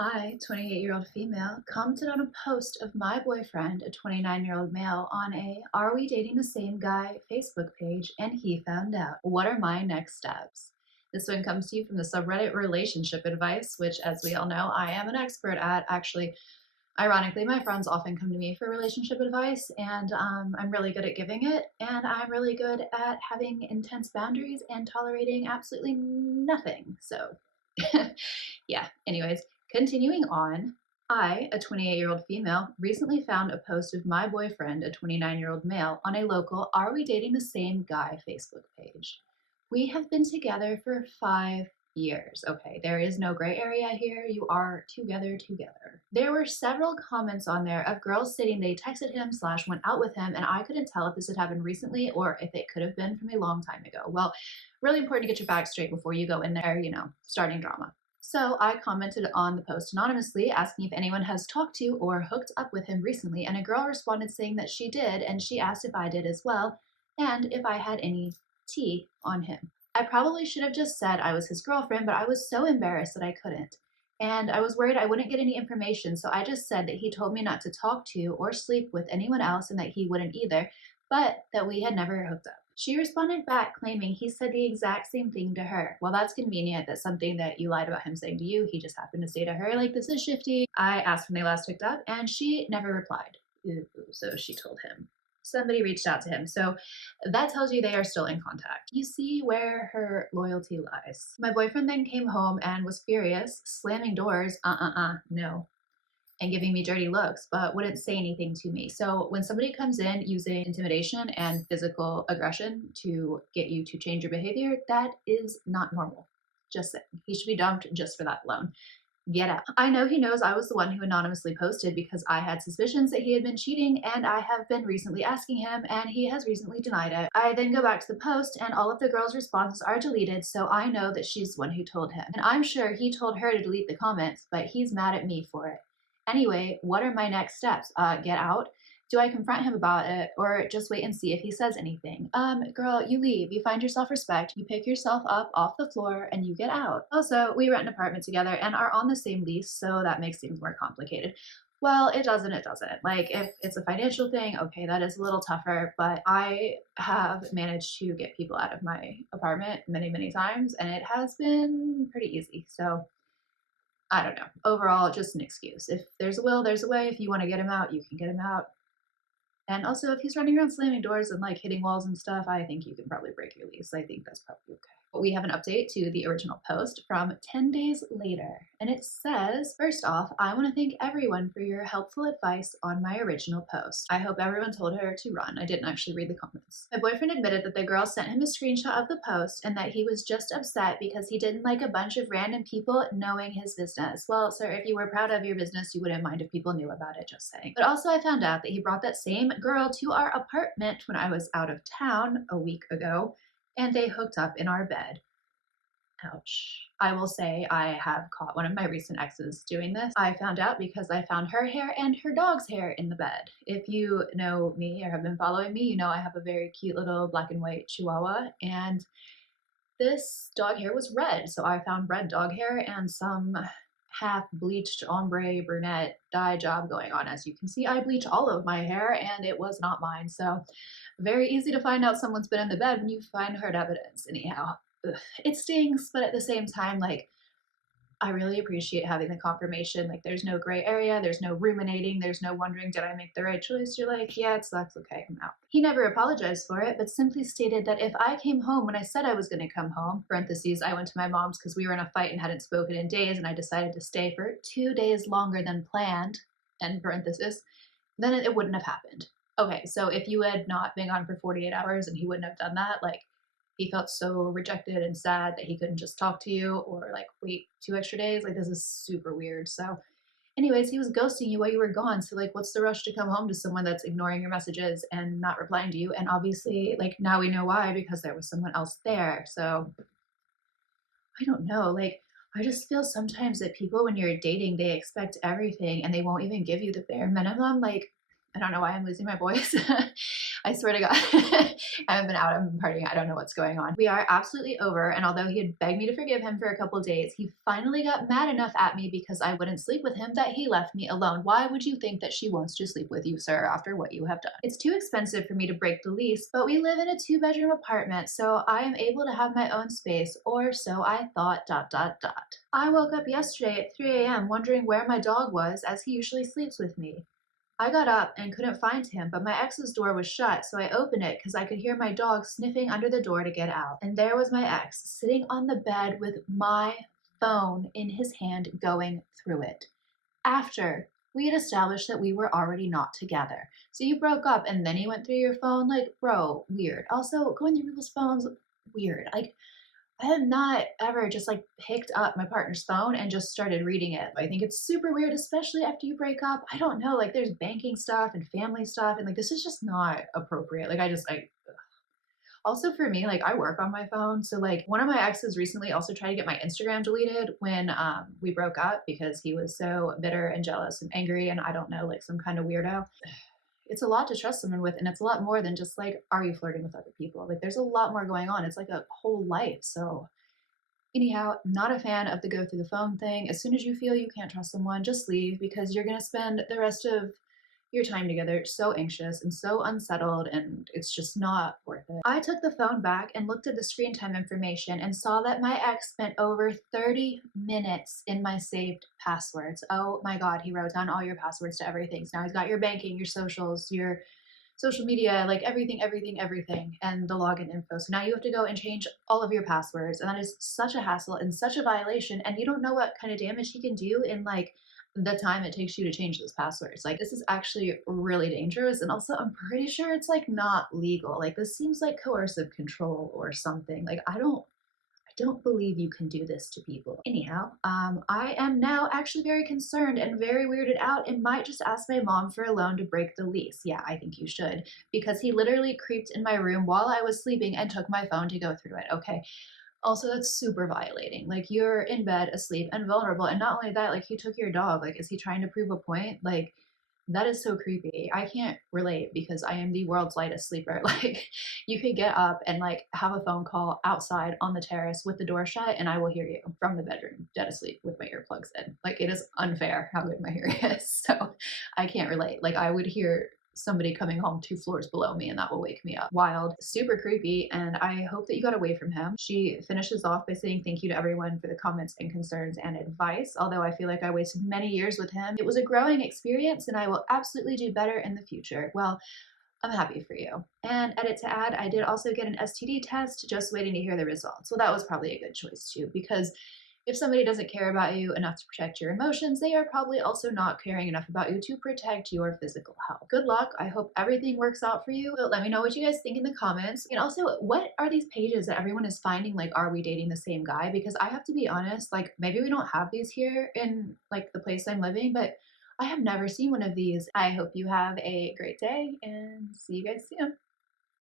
I, 28-year-old female, commented on a post of my boyfriend, a 29-year-old male, on a Are We Dating the Same Guy Facebook page, and he found out. What are my next steps? This one comes to you from the subreddit Relationship Advice, which, as we all know, I am an expert at. Actually, ironically, my friends often come to me for relationship advice, and I'm really good at giving it, and I'm really good at having intense boundaries and tolerating absolutely nothing. So, yeah, anyways, continuing on. I, a 28-year-old female, recently found a post of my boyfriend, a 29-year-old male, on a local Are We Dating the Same Guy Facebook page. We have been together for 5 years. Okay, there is no gray area here. You are together. There were several comments on there of girls stating they texted him slash went out with him, and I couldn't tell if this had happened recently or if it could have been from a long time ago. Well, really important to get your facts straight before you go in there, starting drama. So I commented on the post anonymously, asking if anyone has talked to or hooked up with him recently, and a girl responded saying that she did, and she asked if I did as well, and if I had any tea on him. I probably should have just said I was his girlfriend, but I was so embarrassed that I couldn't. And I was worried I wouldn't get any information, so I just said that he told me not to talk to or sleep with anyone else and that he wouldn't either, but that we had never hooked up. She responded back claiming he said the exact same thing to her. Well, that's convenient that something that you lied about him saying to you, he just happened to say to her, like, this is shifty. I asked when they last hooked up, and she never replied. Ooh, so she told him. Somebody reached out to him. So that tells you they are still in contact. You see where her loyalty lies. My boyfriend then came home and was furious, slamming doors, no, and giving me dirty looks, but wouldn't say anything to me. So when somebody comes in using intimidation and physical aggression to get you to change your behavior, that is not normal. Just saying. He should be dumped just for that alone. Get out. I know he knows I was the one who anonymously posted because I had suspicions that he had been cheating, and I have been recently asking him, and he has recently denied it. I then go back to the post, and all of the girl's responses are deleted, so I know that she's the one who told him. And I'm sure he told her to delete the comments, but he's mad at me for it. Anyway, what are my next steps? Get out? Do I confront him about it or just wait and see if he says anything? Girl, you leave. You find yourself respect. You pick yourself up off the floor and you get out. Also, we rent an apartment together and are on the same lease, so that makes things more complicated. Well, it doesn't. Like, if it's a financial thing, okay, that is a little tougher, but I have managed to get people out of my apartment many, many times, and it has been pretty easy. So I don't know. Overall, just an excuse. If there's a will, there's a way. If you want to get him out, you can get him out. And also, if he's running around slamming doors and like hitting walls and stuff, I think you can probably break your lease. I think that's probably okay. But we have an update to the original post from 10 days later. And it says, first off, I want to thank everyone for your helpful advice on my original post. I hope everyone told her to run. I didn't actually read the comments. My boyfriend admitted that the girl sent him a screenshot of the post and that he was just upset because he didn't like a bunch of random people knowing his business. Well, sir, if you were proud of your business, you wouldn't mind if people knew about it, just saying. But also I found out that he brought that same girl to our apartment when I was out of town a week ago, and they hooked up in our bed. Ouch. I will say I have caught one of my recent exes doing this. I found out because I found her hair and her dog's hair in the bed. If you know me or have been following me, you know I have a very cute little black and white chihuahua, and this dog hair was red. So I found red dog hair and some half bleached ombre brunette dye job going on. As you can see, I bleach all of my hair and it was not mine. So very easy to find out someone's been in the bed when you find hard evidence. Anyhow, ugh, it stings, but at the same time, like, I really appreciate having the confirmation. Like, there's no gray area, there's no ruminating, there's no wondering, did I make the right choice? You're like, yeah, it sucks, okay, I'm out. He never apologized for it, but simply stated that if I came home when I said I was going to come home, parentheses, I went to my mom's because we were in a fight and hadn't spoken in days, and I decided to stay for 2 days longer than planned, end parenthesis, then it wouldn't have happened. Okay, so if you had not been gone for 48 hours and he wouldn't have done that, like, he felt so rejected and sad that he couldn't just talk to you or like wait 2 extra days. Like, this is super weird. So anyways, he was ghosting you while you were gone. So like, what's the rush to come home to someone that's ignoring your messages and not replying to you? And obviously, like, now we know why, because there was someone else there. So I don't know. Like, I just feel sometimes that people, when you're dating, they expect everything and they won't even give you the bare minimum. Like, I don't know why I'm losing my voice. I swear to God, I haven't been out, I've been partying, I don't know what's going on. We are absolutely over, and although he had begged me to forgive him for a couple days, he finally got mad enough at me because I wouldn't sleep with him that he left me alone. Why would you think that she wants to sleep with you, sir, after what you have done? It's too expensive for me to break the lease, but we live in a 2-bedroom apartment, so I am able to have my own space, or so I thought, dot, dot, dot. I woke up yesterday at 3 a.m. wondering where my dog was, as he usually sleeps with me. I got up and couldn't find him, but my ex's door was shut, so I opened it because I could hear my dog sniffing under the door to get out. And there was my ex, sitting on the bed with my phone in his hand going through it. After we had established that we were already not together. So you broke up and then he went through your phone? Like, bro, weird. Also, going through people's phones, weird. Like, I have not ever just like picked up my partner's phone and just started reading it. I think it's super weird, especially after you break up. I don't know, like there's banking stuff and family stuff, and like this is just not appropriate. Like I also for me, like I work on my phone. So like one of my exes recently also tried to get my Instagram deleted when we broke up because he was so bitter and jealous and angry and I don't know, like some kind of weirdo. It's a lot to trust someone with, and it's a lot more than just like, are you flirting with other people? Like there's a lot more going on. It's like a whole life. So anyhow, not a fan of the go through the phone thing. As soon as you feel you can't trust someone, just leave because you're going to spend the rest of your time together so anxious and so unsettled, and it's just not worth it. I took the phone back and looked at the screen time information and saw that my ex spent over 30 minutes in my saved passwords. Oh my God, he wrote down all your passwords to everything. So now he's got your banking, your socials, your social media, like everything, everything, everything, and the login info. So now you have to go and change all of your passwords. And that is such a hassle and such a violation. And you don't know what kind of damage he can do in like the time it takes you to change those passwords. Like this is actually really dangerous. And also I'm pretty sure it's like not legal. Like this seems like coercive control or something. Like I don't believe you can do this to people. Anyhow, I am now actually very concerned and very weirded out and might just ask my mom for a loan to break the lease. Yeah, I think you should, because he literally creeped in my room while I was sleeping and took my phone to go through it. Okay. Also, that's super violating. Like you're in bed, asleep, and vulnerable. And not only that, like he took your dog. Like, is he trying to prove a point? Like, that is so creepy. I can't relate because I am the world's lightest sleeper. Like, you could get up and like have a phone call outside on the terrace with the door shut, and I will hear you from the bedroom, dead asleep with my earplugs in. Like, it is unfair how good my hearing is. So, I can't relate. Like, I would hear somebody coming home 2 floors below me and that will wake me up. Wild, super creepy, and I hope that you got away from him. She finishes off by saying thank you to everyone for the comments and concerns and advice. Although I feel like I wasted many years with him, it was a growing experience and I will absolutely do better in the future. Well, I'm happy for you. And edit to add, I did also get an STD test, just waiting to hear the results. Well, that was probably a good choice too, because if somebody doesn't care about you enough to protect your emotions, they are probably also not caring enough about you to protect your physical health. Good luck. I hope everything works out for you. Let me know what you guys think in the comments. And also, what are these pages that everyone is finding? Like, are we dating the same guy? Because I have to be honest, like, maybe we don't have these here in like the place I'm living, but I have never seen one of these. I hope you have a great day and see you guys soon.